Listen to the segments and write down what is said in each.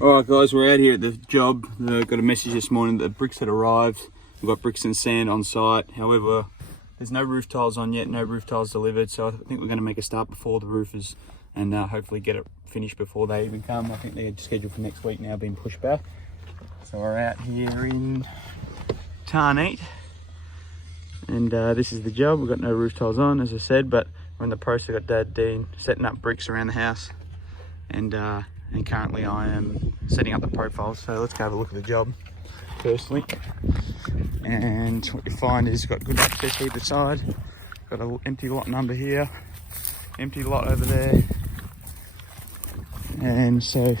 Alright guys, we're out here at the job. Got a message this morning that the bricks had arrived. We've got bricks and sand on site. However, there's no roof tiles on yet, no roof tiles delivered. So I think we're going to make a start before the roofers and hopefully get it finished before they even come. I think they're scheduled for next week now, being pushed back. So we're out here in Tarneet. And this is the job. We've got no roof tiles on, as I said, but we're in the process. I've got Dad Dean setting up bricks around the house. And currently I am setting up the profiles. So let's go have a look at the job firstly. And what you find is got good access either side. Got an empty lot number here, empty lot over there. And so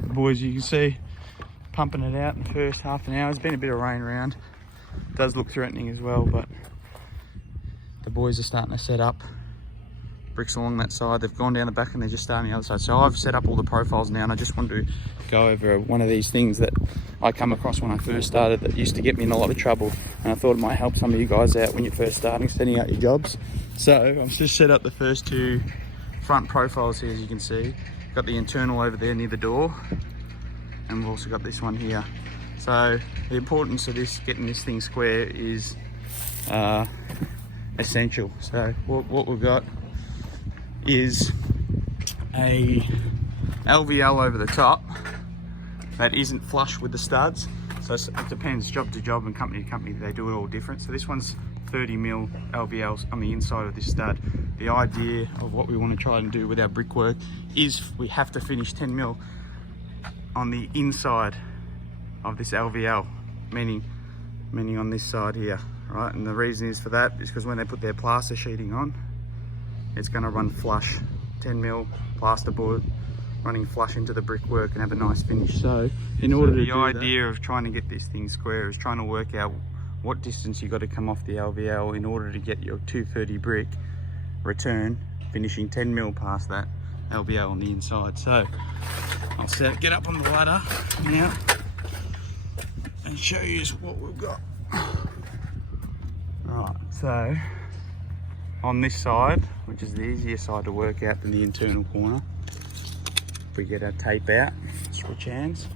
the boys, you can see, pumping it out in the first half an hour. There's been a bit of rain around. It does look threatening as well, but the boys are starting to set up bricks along that side. They've gone down the back and they're just starting the other side. So I've set up all the profiles now, and I just wanted to go over one of these things that I come across when I first started that used to get me in a lot of trouble, and I thought it might help some of you guys out when you're first starting setting out your jobs. So I've just set up the first two front profiles here, as you can see. Got the internal over there near the door, and we've also got this one here. So the importance of this, getting this thing square, is essential. So what we've got is a LVL over the top that isn't flush with the studs. So it depends job to job and company to company, they do it all different. So this one's 30mm LVLs on the inside of this stud. The idea of what we want to try and do with our brickwork is we have to finish 10mm on the inside of this LVL, meaning on this side here, right? And the reason is for that is because when they put their plaster sheeting on, it's going to run flush, 10mm plasterboard running flush into the brickwork and have a nice finish. So in order to do that, the idea of trying to get this thing square is trying to work out what distance you got to come off the LVL in order to get your 230 brick return, finishing 10mm past that LVL on the inside. So I'll get up on the ladder now and show you what we've got. Right, so on this side, which is the easier side to work out than the internal corner, if we get our tape out, switch hands.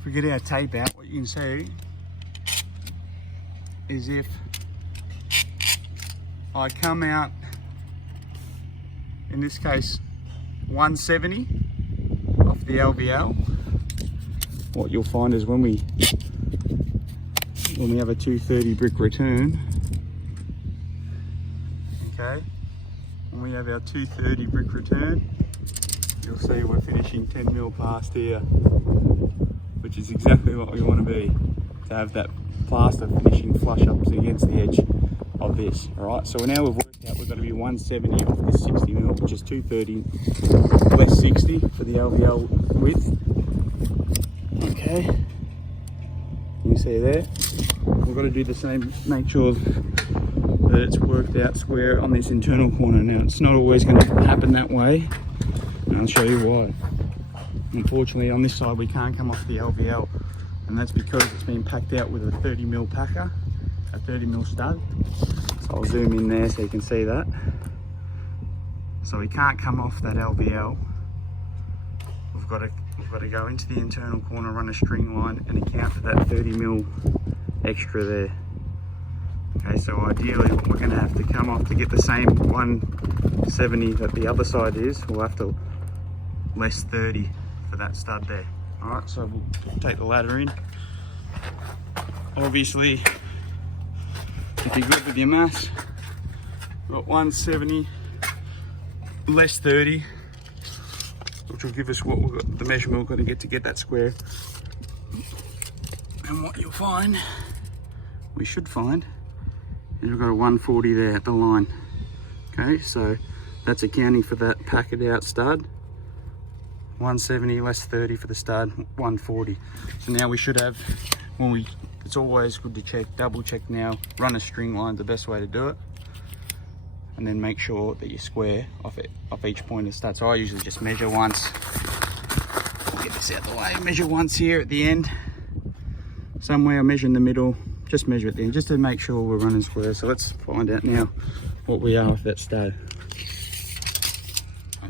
If we get our tape out, what you can see is if I come out, in this case 170 off the LVL, what you'll find is when we have a 230 brick return, okay, when we have our 230 brick return, you'll see we're finishing 10mm past here, which is exactly what we want to be, to have that plaster finishing flush up against the edge of this. All right, so now we've worked out we've got to be 170 off this 60mm, which is 230 less 60 for the LVL width. Okay, you see there, we've got to do the same, make sure that it's worked out square on this internal corner. Now it's not always going to happen that way, and I'll show you why. Unfortunately on this side we can't come off the LVL, and that's because it's been packed out with a 30mm packer, a 30mm stud. So I'll zoom in there so you can see that. So we can't come off that LVL. We've got to go into the internal corner, run a string line and account for that 30mm extra there. Okay, so ideally what we're going to have to come off to get the same 170 that the other side is, we'll have to less 30 for that stud there. Alright, so we'll take the ladder in. Obviously, if you're good with your maths, we've got 170 less 30, which will give us what we've got, the measurement we're going to get that square. And what you'll find, we should find, is we've got a 140 there at the line. Okay, so that's accounting for that packet out stud. 170 less 30 for the stud, 140. So now we should have, it's always good to check, double check now, run a string line, the best way to do it. And then make sure that you're square off each point of stud. So I usually just measure once. I'll get this out of the way, measure once here at the end. Somewhere, measure in the middle, just measure at the end, just to make sure we're running square. So let's find out now what we are with that stud.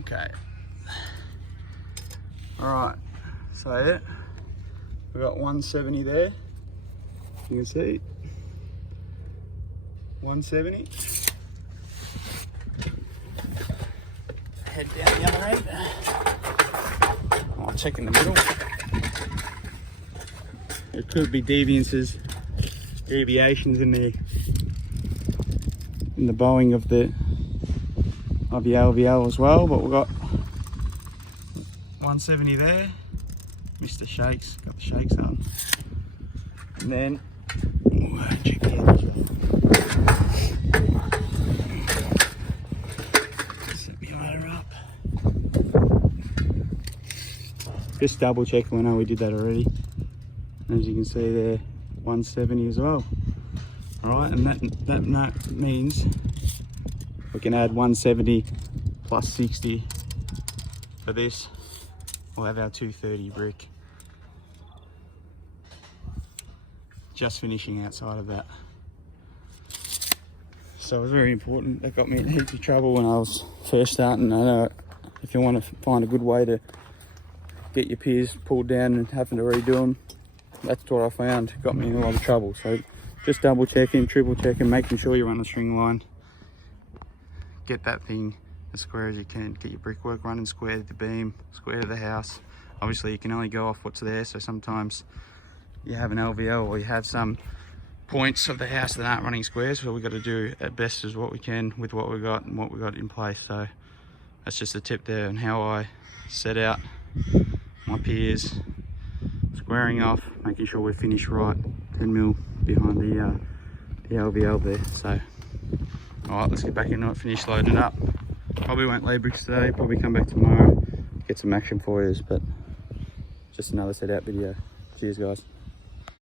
Okay. Alright, so yeah, we got 170 there. You can see 170. Head down the other end. I'll check in the middle. There could be deviations in the bowing of the LVL as well, but we've got 170 there. Mr. Shakes, got the shakes on. And then check the edge as well. Set my ladder up. Just double checking, I know we did that already. As you can see there, 170 as well. Alright, and that means we can add 170 plus 60 for this. We'll have our 230 brick. Just finishing outside of that. So it was very important. That got me in heaps of trouble when I was first starting. I know if you want to find a good way to get your piers pulled down and having to redo them, that's what I found got me in a lot of trouble. So just double checking, triple checking, making sure you run a string line. Get that thing as square as you can. Get your brickwork running square to the beam, square to the house. Obviously you can only go off what's there, so sometimes you have an LVL or you have some points of the house that aren't running squares, so we've got to do at best as what we can with what we got and what we got in place. So that's just a tip there on how I set out my piers, squaring off, making sure we're finished right, 10 mil behind the LVL there. So alright, let's get back into it, finish loading it up. Probably won't lay bricks today, probably come back tomorrow, get some action for you, but just another set out video. Cheers guys.